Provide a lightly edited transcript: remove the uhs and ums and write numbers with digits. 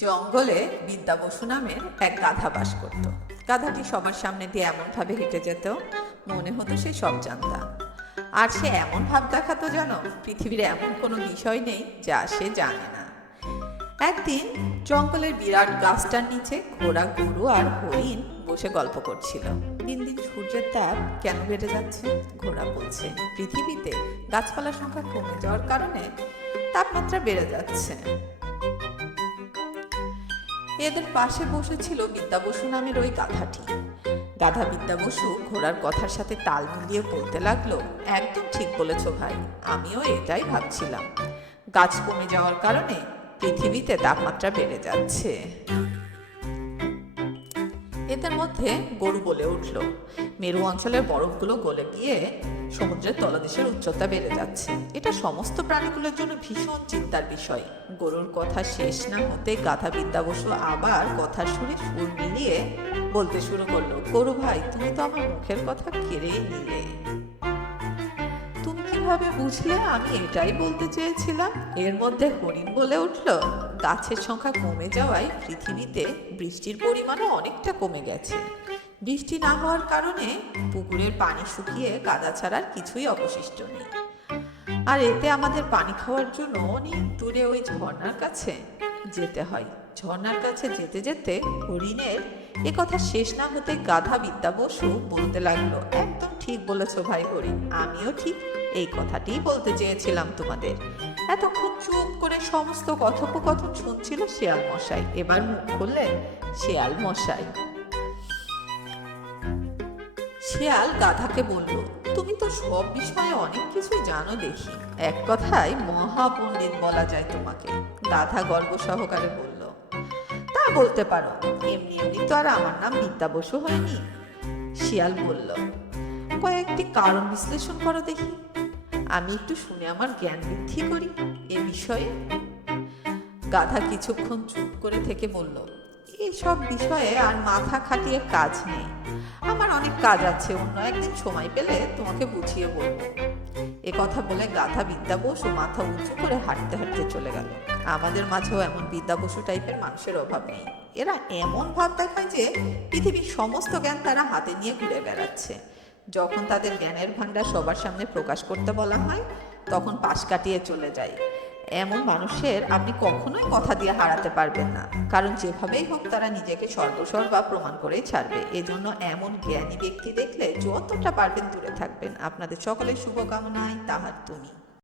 জঙ্গলে বিদ্যা বসু নামের এক গাধা বাস করত। গাধাটি সবার সামনে দিয়ে এমনভাবে হেঁটে যেত, মনে হতো সে সব জানতা। আর সে এমন ভাব দেখাতো যেন পৃথিবীর এমন কোনো বিষয় নেই যা সে জানে না। একদিন জঙ্গলের বিরাট গাছটার নিচে ঘোড়া, গরু আর হরিণ বসে গল্প করছিল। দিন দিন সূর্যের তাপ কেন বেড়ে যাচ্ছে? ঘোড়া বলছে, পৃথিবীতে গাছপালার সংখ্যা কমে যাওয়ার কারণে তাপমাত্রা বেড়ে যাচ্ছে। এদের পাশে বসেছিল বিদ্যা বসু নামের ওই গাধাটি। গাধা বিদ্যা বসু ঘোড়ার কথার সাথে তাল মিলিয়ে বলতে লাগলো, একদম ঠিক বলেছ ভাই, আমিও এটাই ভাবছিলাম। গাছ কমে যাওয়ার কারণে পৃথিবীতে তাপমাত্রা বেড়ে যাচ্ছে। এদের মধ্যে গরু বলে উঠল, মেরু অঞ্চলের বরফগুলো গলে গিয়ে সমুদ্রের তলদেশের উচ্চতা বেড়ে যাচ্ছে। এটা সমস্ত প্রাণীগুলোর জন্য ভীষণ চিন্তার বিষয়। গরুর কথা শেষ না হতে গাধা বিদ্যা বসু আবার কথার সুরে সুর মিলিয়ে বলতে শুরু করলো, গরু ভাই, তুমি তো আমার মুখের কথা কেড়েই নিলে। তুমি কিভাবে বুঝলে আমি এটাই বলতে চেয়েছিলাম? এর মধ্যে হরিণ বলে উঠল, গাছের সংখ্যা কমে যাওয়ায় পৃথিবীতে বৃষ্টির পরিমাণও অনেকটা কমে গেছে। বৃষ্টি না হওয়ার কারণে পুকুরের পানি শুকিয়ে কাদা ছাড়ার কিছুই অবশিষ্ট নেই। আর এতে আমাদের পানি খাওয়ার জন্য অনেক দূরে ওই ঝর্ণার কাছে যেতে হয়। ঝর্ণার কাছে যেতে যেতে হরিণের এ কথা শেষ না হতে গাধা বিদ্যা বসু বলতে লাগলো, একদম ঠিক বলেছো ভাই হরিণ, আমিও ঠিক এই কথাটিই বলতে চেয়েছিলাম তোমাদের। এতক্ষণ চুপ করে সমস্ত কথোপকথন শুনছিল শেয়াল মশাই। এবার মুখ খুললেন শেয়াল মশাই। শেয়াল গাধাকে বলল, তুমি তো সব বিষয়ে অনেক কিছুই জানো দেখি, এক কথায় মহাপণ্ডিত বলা যায় তোমাকে। গাধা গর্ব সহকারে বলল, তা বলতে পারো, এমনি এমনি তো আর আমার নাম বিদ্যা বসু হয়নি। শিয়াল বলল, কয়েকটি কারণ বিশ্লেষণ করো দেখি, আমি একটু শুনে আমার জ্ঞান বৃদ্ধি করি এ বিষয়ে। গাধা কিছুক্ষণ চুপ করে থেকে বলল, এইসব বিষয়ে আর মাথা খাটিয়ে কাজ নেই, আমার অনেক কাজ আছে, অন্য একদিন সময় পেলে তোমাকে বুঝিয়ে বলবো। এ কথা বলে গাধা বিদ্যা বসু মাথা উঁচু করে হাঁটতে হাঁটতে চলে গেল। আমাদের মাঝেও এমন বিদ্যা বসু টাইপের মানুষের অভাব নেই। এরা এমন ভাব দেখায় যে পৃথিবীর সমস্ত জ্ঞান তারা হাতে নিয়ে ঘুরে বেড়াচ্ছে। যখন তাদের জ্ঞানের ভান্ডার সবার সামনে প্রকাশ করতে বলা হয়, তখন পাশ কাটিয়ে চলে যায়। এমন মানুষের আপনি কখনোই কথা দিয়ে হারাতে পারবেন না, কারণ যেভাবেই হোক তারা নিজেকে সর্বসর্বা প্রমাণ করেই ছাড়বে। এজন্য এমন জ্ঞানী ব্যক্তি দেখলে যতটা পারবেন দূরে থাকবেন। আপনাদের সকলের শুভকামনায় তাহার তুমি।